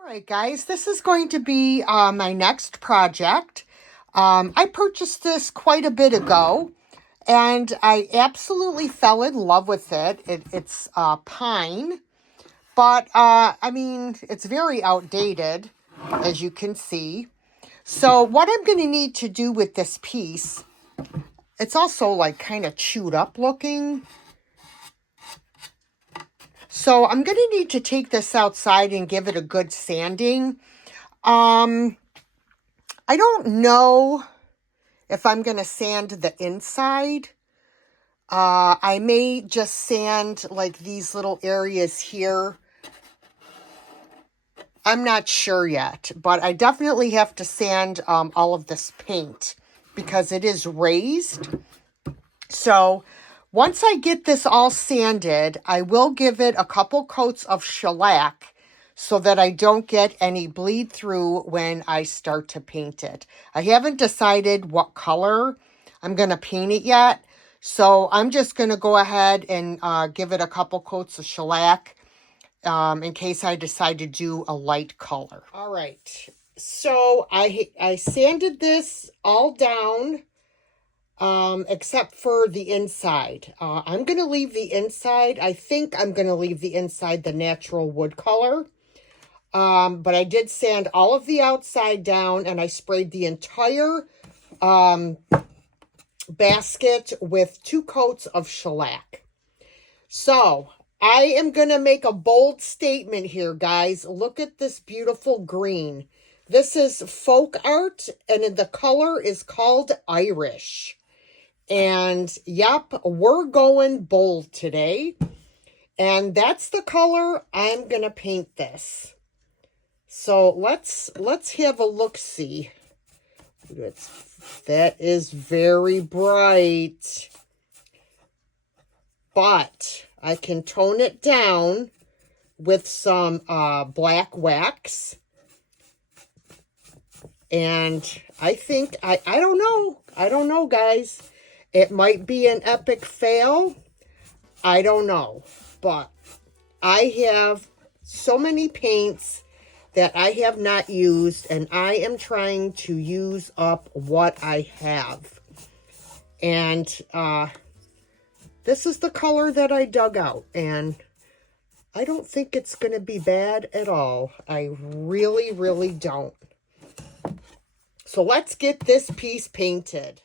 All right, guys, this is going to be my next project. I purchased this quite a bit ago, and I absolutely fell in love with it. It's pine, but I mean, it's very outdated, as you can see. So what I'm going to need to do with this piece, it's also like kind of chewed up looking. So I'm going to need to take this outside and give it a good sanding. I don't know if I'm going to sand the inside. I may just sand like these little areas here. I'm not sure yet, but I definitely have to sand all of this paint because it is raised. So once I get this all sanded, I will give it a couple coats of shellac so that I don't get any bleed through when I start to paint it. I haven't decided what color I'm going to paint it yet. So I'm just going to go ahead and give it a couple coats of shellac in case I decide to do a light color. All right. So I sanded this all down except for the inside. I'm going to leave the inside. I think I'm going to leave the inside the natural wood color. But I did sand all of the outside down and I sprayed the entire basket with 2 coats of shellac. So I am going to make a bold statement here, guys. Look at this beautiful green. This is folk art and the color is called Irish. And yep, we're going bold today. And that's the color I'm going to paint this. So let's have a look-see. That is very bright. But I can tone it down with some black wax. And I think, I don't know. I don't know, guys. It might be an epic fail. I don't know. But I have so many paints that I have not used, and I am trying to use up what I have. And this is the color that I dug out, and I don't think it's going to be bad at all. I really, really don't. So let's get this piece painted.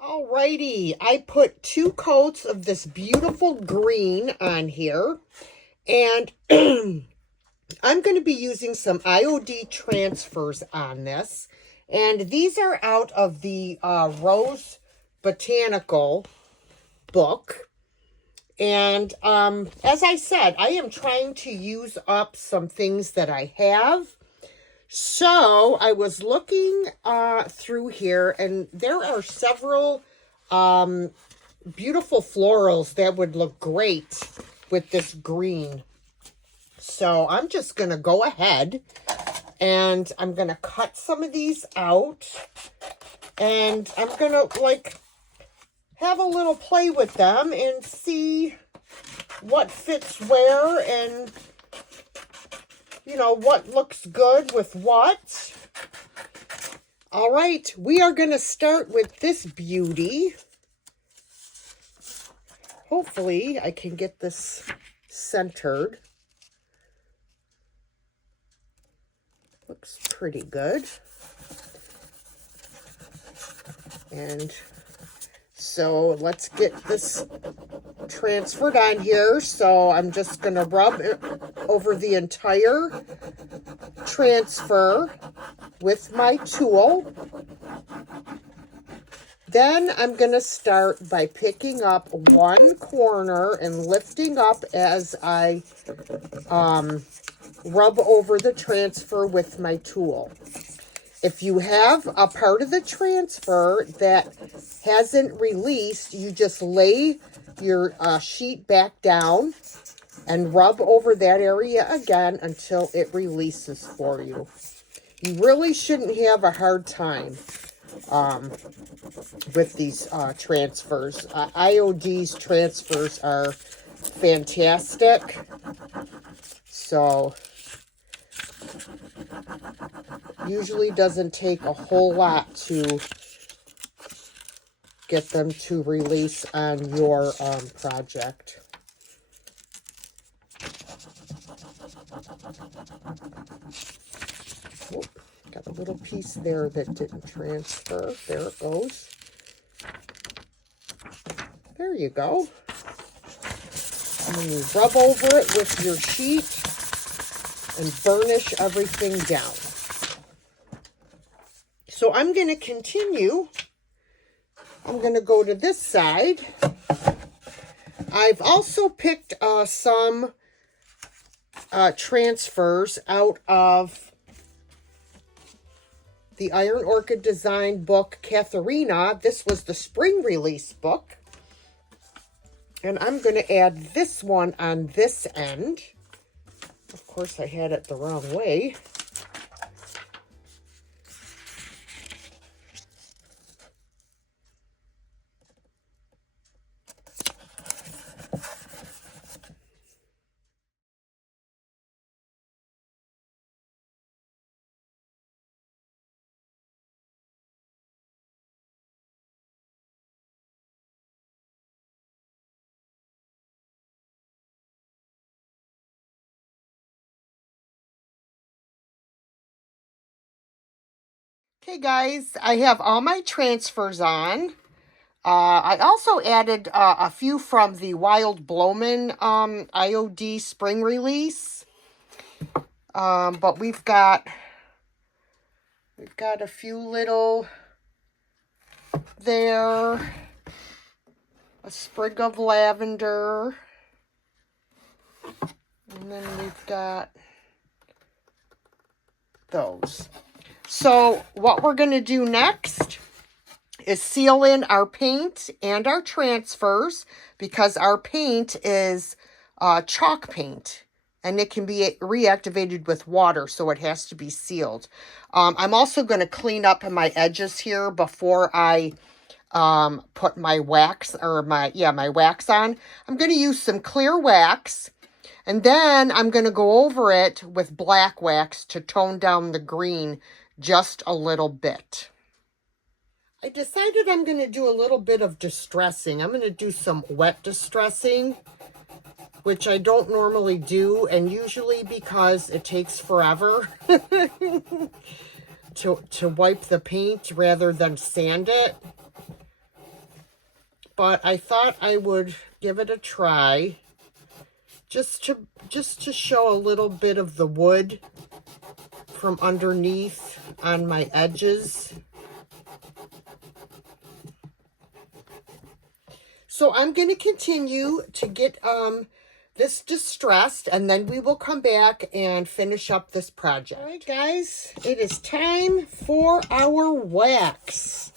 Alrighty, I put 2 coats of this beautiful green on here, and I'm going to be using some IOD transfers on this, and these are out of the Rose Botanical book. And as I said, I am trying to use up some things that I have. So I was looking through here, and there are several beautiful florals that would look great with this green. So I'm just going to go ahead and I'm going to cut some of these out, and I'm going to like have a little play with them and see what fits where and you know, what looks good with what. All right, we are going to start with this beauty. Hopefully, I can get this centered. Looks pretty good. And so let's get this transferred on here. So I'm just going to rub it over the entire transfer with my tool. Then I'm going to start by picking up one corner and lifting up as I rub over the transfer with my tool. If you have a part of the transfer that hasn't released, you just lay your sheet back down and rub over that area again until it releases for you. You really shouldn't have a hard time with these transfers. IOD's transfers are fantastic. So, usually doesn't take a whole lot to get them to release on your project. Oh, got a little piece there that didn't transfer. There it goes. There you go. And then you rub over it with your sheet and burnish everything down. So I'm going to continue. I'm going to go to this side. I've also picked some transfers out of the Iron Orchid Design book, Katharina. This was the spring release book. And I'm going to add this one on this end. Of course, I had it the wrong way. Okay, guys, I have all my transfers on. I also added a few from the Wild Blowman IOD spring release. But we've got a few little there. A sprig of lavender. And then we've got those. So what we're going to do next is seal in our paint and our transfers, because our paint is chalk paint and it can be reactivated with water, so it has to be sealed. I'm also going to clean up my edges here before I put my wax or my wax on. I'm going to use some clear wax, and then I'm going to go over it with black wax to tone down the green just a little bit. I decided I'm going to do a little bit of distressing. I'm going to do some wet distressing, which I don't normally do, and usually because it takes forever to wipe the paint rather than sand it. But I thought I would give it a try just to show a little bit of the wood from underneath on my edges. So I'm going to continue to get this distressed, and then we will come back and finish up this project. All right, guys, it is time for our wax.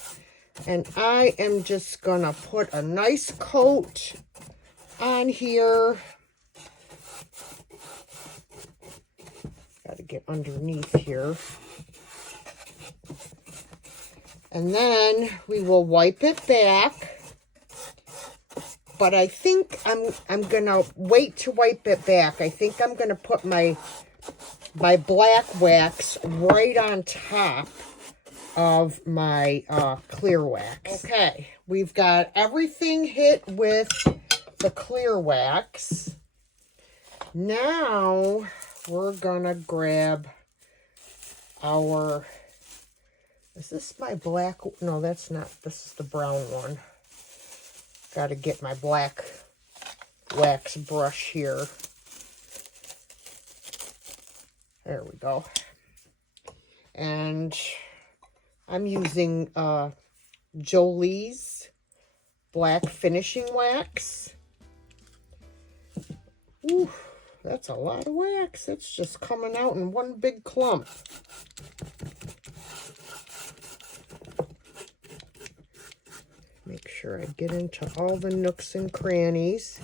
And I am just going to put a nice coat on here. Got to get underneath here. And then we will wipe it back. But I think I'm going to wait to wipe it back. I think I'm going to put my black wax right on top of my clear wax. Okay, we've got everything hit with the clear wax. Now we're gonna grab our, is this my black? No, that's not. This is the brown one. Got to get my black wax brush here. There we go. And I'm using Jolie's black finishing wax. Ooh, that's a lot of wax. It's just coming out in one big clump. Make sure I get into all the nooks and crannies.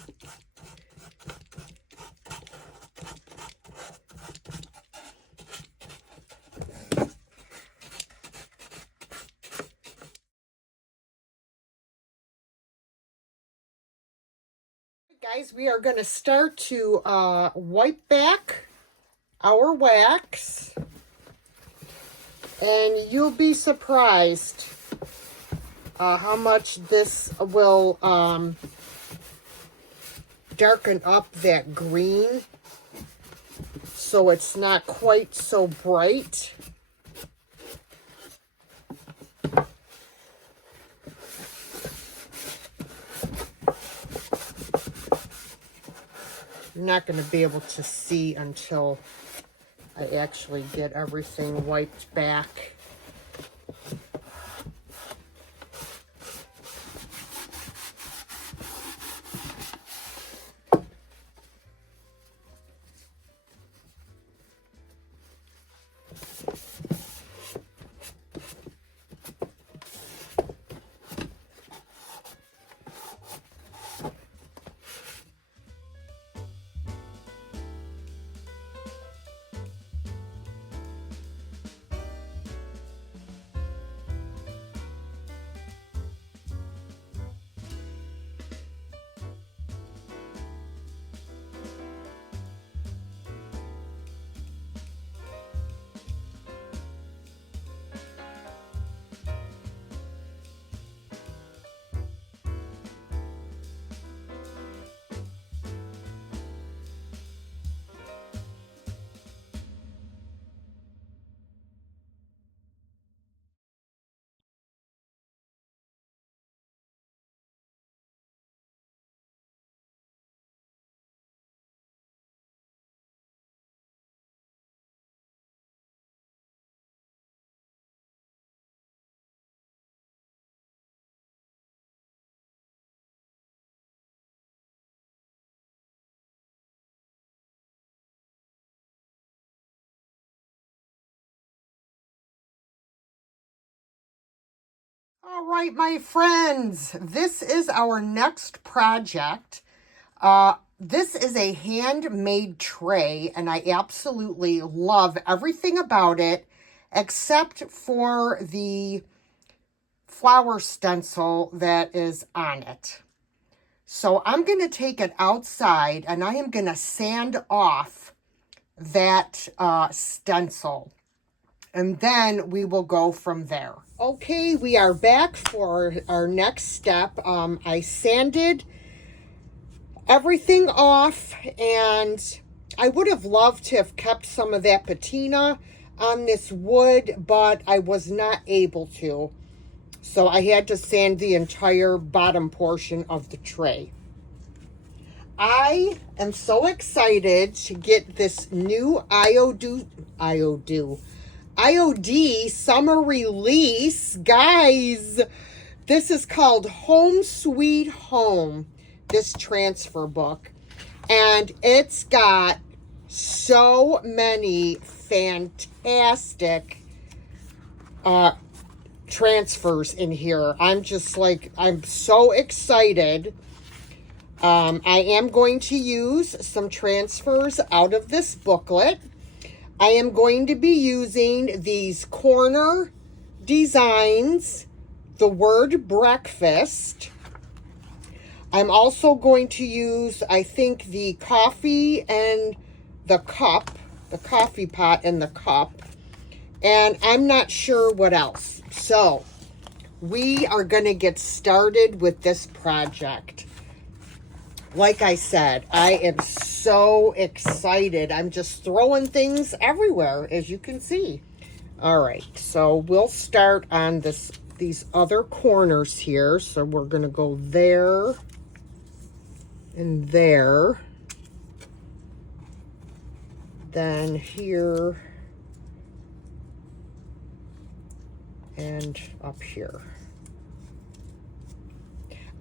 Guys, we are going to start to wipe back our wax, and you'll be surprised how much this will darken up that green so it's not quite so bright. I'm not going to be able to see until I actually get everything wiped back. All right, my friends, this is our next project. This is a handmade tray, and I absolutely love everything about it except for the flower stencil that is on it. So I'm going to take it outside, and I am going to sand off that stencil. And then we will go from there. Okay, we are back for our next step. I sanded everything off, and I would have loved to have kept some of that patina on this wood, but I was not able to. So I had to sand the entire bottom portion of the tray. I am so excited to get this new IOD summer release. Guys, this is called Home Sweet Home, this transfer book. And it's got so many fantastic transfers in here. I'm so excited. I am going to use some transfers out of this booklet. I am going to be using these corner designs, the word breakfast. I'm also going to use, I think, the coffee and the cup, the coffee pot and the cup. And I'm not sure what else. So we are going to get started with this project. Like I said, I am so excited. I'm just throwing things everywhere, as you can see. All right, so we'll start on these other corners here. So we're going to go there and there. Then here and up here.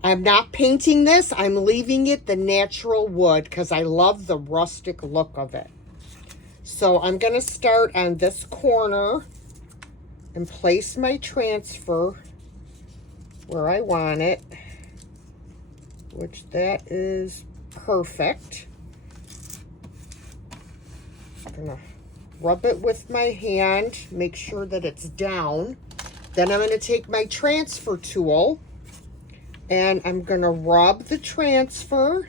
I'm not painting this. I'm leaving it the natural wood because I love the rustic look of it. So I'm going to start on this corner and place my transfer where I want it, which that is perfect. I'm going to rub it with my hand, make sure that it's down. Then I'm going to take my transfer tool and I'm going to rub the transfer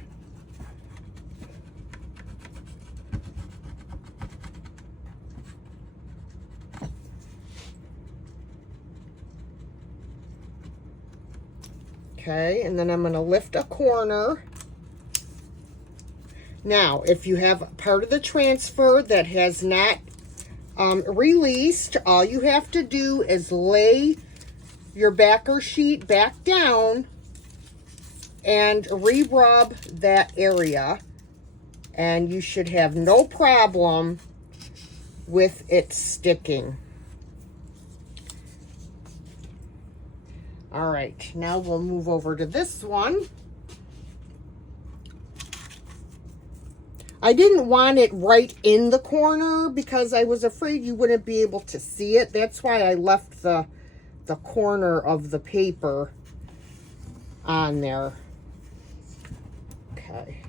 Okay, and then I'm going to lift a corner. Now, if you have part of the transfer that has not released, all you have to do is lay your backer sheet back down and re-rub that area, and you should have no problem with it sticking. All right, now we'll move over to this one. I didn't want it right in the corner because I was afraid you wouldn't be able to see it. That's why I left the corner of the paper on there. Okay.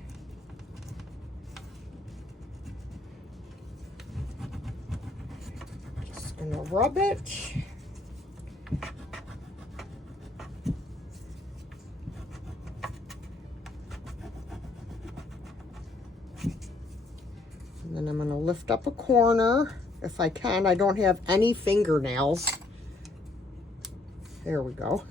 Just gonna rub it. And then I'm going to lift up a corner if I can. I don't have any fingernails. There we go.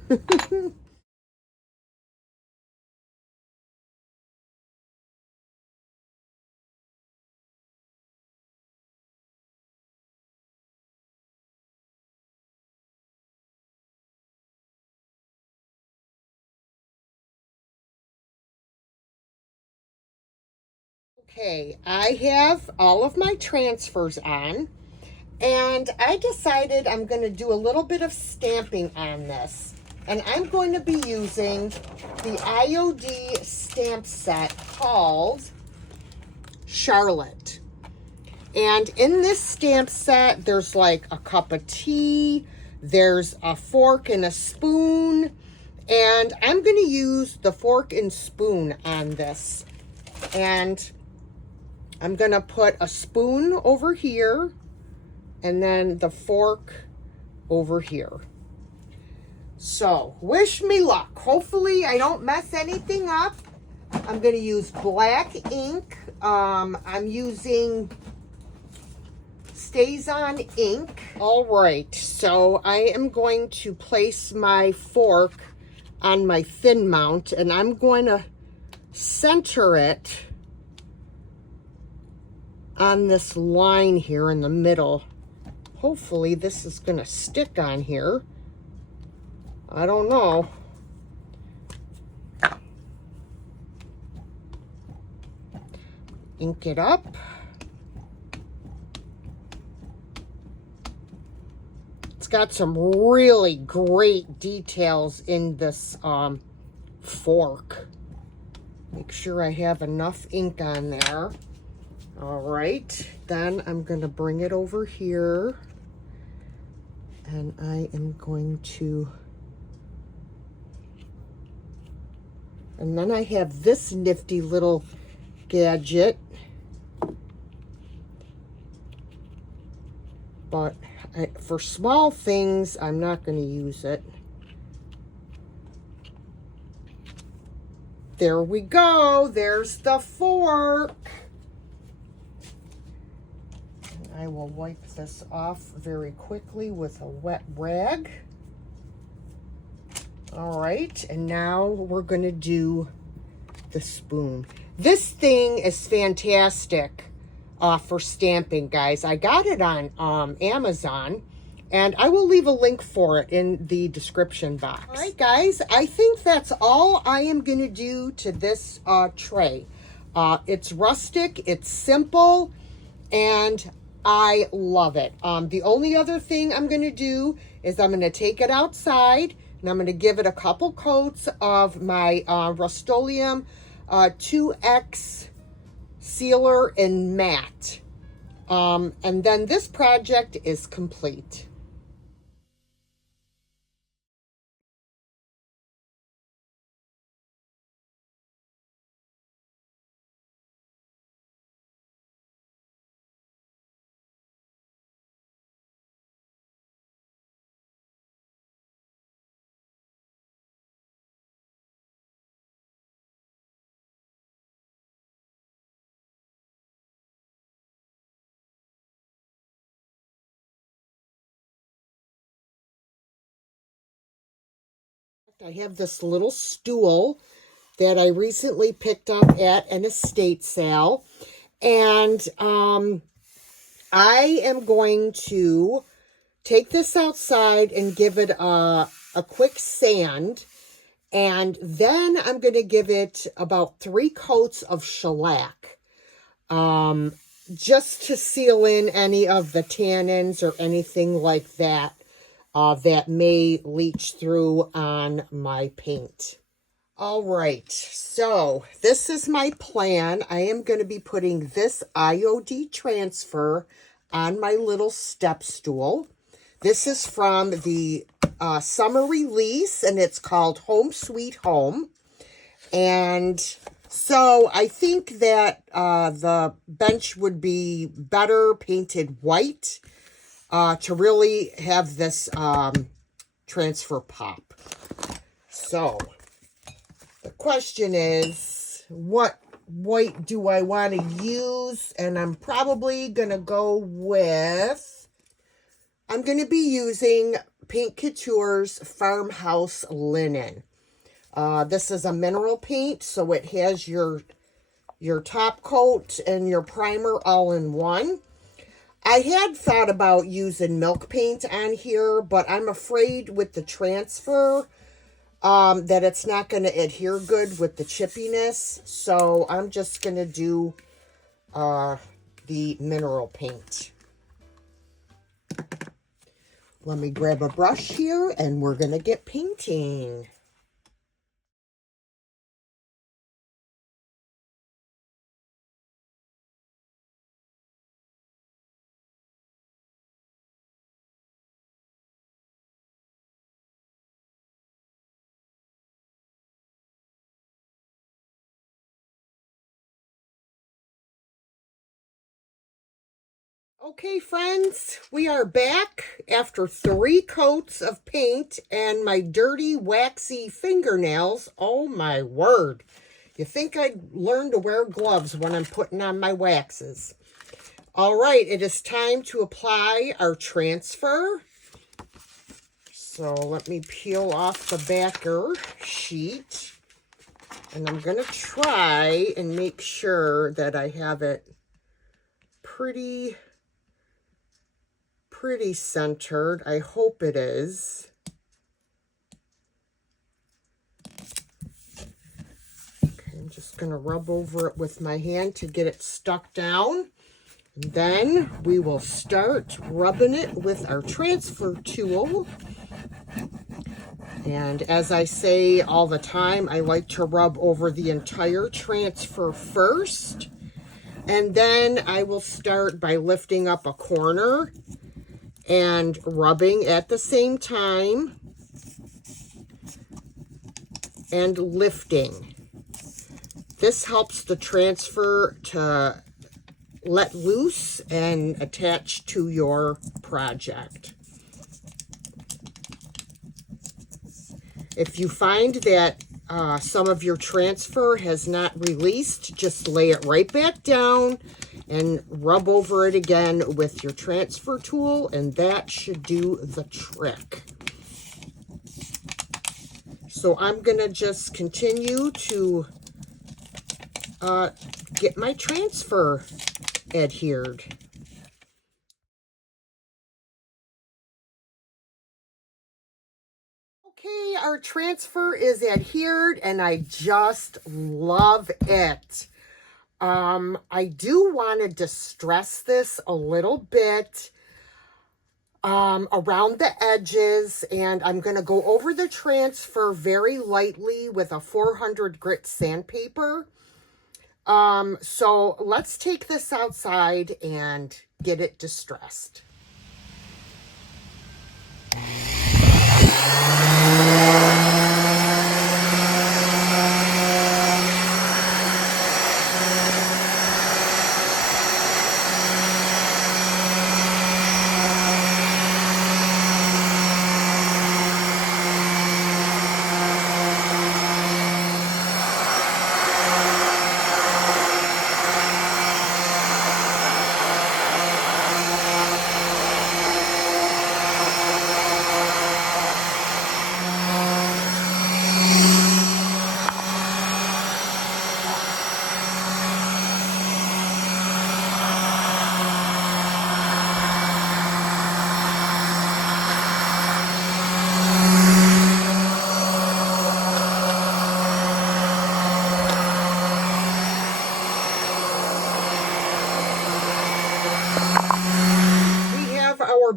Okay, I have all of my transfers on, and I decided I'm going to do a little bit of stamping on this. And I'm going to be using the IOD stamp set called Charlotte. And in this stamp set, there's like a cup of tea, there's a fork and a spoon, and I'm going to use the fork and spoon on this. And I'm going to put a spoon over here and then the fork over here. So, wish me luck. Hopefully I don't mess anything up. I'm going to use black ink. I'm using Stays On ink. All right, so I am going to place my fork on my thin mount, and I'm going to center it on this line here in the middle. Hopefully this is going to stick on here. I don't know. Ink it up. It's got some really great details in this fork. Make sure I have enough ink on there. All right, then I'm going to bring it over here, and I am going to, and then I have this nifty little gadget, but for small things, I'm not going to use it. There we go. There's the fork. I will wipe this off very quickly with a wet rag. All right, and now we're going to do the spoon. This thing is fantastic for stamping, guys. I got it on Amazon, and I will leave a link for it in the description box. All right, guys, I think that's all I am going to do to this tray. It's rustic, it's simple, and I love it. The only other thing I'm going to do is I'm going to take it outside, and I'm going to give it a couple coats of my Rust-Oleum 2X sealer in matte. And then this project is complete. I have this little stool that I recently picked up at an estate sale. And I am going to take this outside and give it a quick sand. And then I'm going to give it about 3 coats of shellac. Just to seal in any of the tannins or anything like that that may leach through on my paint. All right, so this is my plan. I am going to be putting this IOD transfer on my little step stool. This is from the summer release, and it's called Home Sweet Home. And so I think that the bench would be better painted white to really have this transfer pop. So the question is, what white do I want to use? And I'm probably going to go with, I'm going to be using Paint Couture's Farmhouse Linen. This is a mineral paint, so it has your top coat and your primer all in one. I had thought about using milk paint on here, but I'm afraid with the transfer that it's not going to adhere good with the chippiness. So I'm just going to do the mineral paint. Let me grab a brush here and we're going to get painting. Okay, friends, we are back after 3 coats of paint and my dirty, waxy fingernails. Oh, my word. You think I'd learn to wear gloves when I'm putting on my waxes. All right, it is time to apply our transfer. So let me peel off the backer sheet. And I'm going to try and make sure that I have it pretty centered. I hope it is. Okay, I'm just going to rub over it with my hand to get it stuck down. And then we will start rubbing it with our transfer tool. And as I say all the time, I like to rub over the entire transfer first. And then I will start by lifting up a corner and rubbing at the same time and lifting. This helps the transfer to let loose and attach to your project. If you find that some of your transfer has not released, just lay it right back down and rub over it again with your transfer tool, and that should do the trick. So I'm going to just continue to get my transfer adhered. Okay, our transfer is adhered and I just love it. I do want to distress this a little bit around the edges, and I'm going to go over the transfer very lightly with a 400 grit sandpaper. So let's take this outside and get it distressed.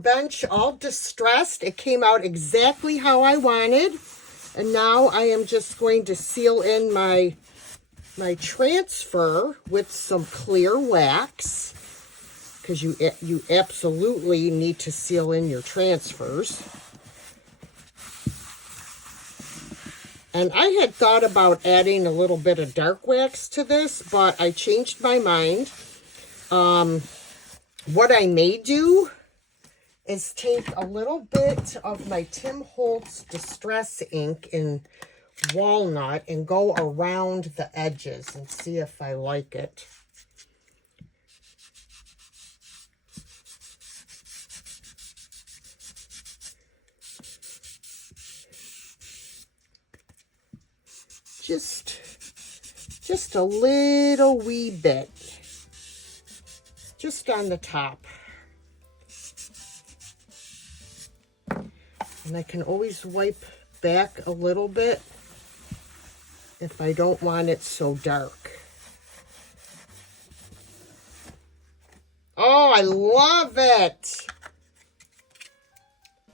bench all distressed. It came out exactly how I wanted. And now I am just going to seal in my transfer with some clear wax, because you absolutely need to seal in your transfers. And I had thought about adding a little bit of dark wax to this, but I changed my mind. What I may do is take a little bit of my Tim Holtz Distress ink in walnut and go around the edges and see if I like it. Just a little wee bit. Just on the top. And I can always wipe back a little bit if I don't want it so dark. Oh, I love it.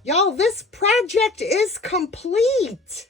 Y'all, this project is complete.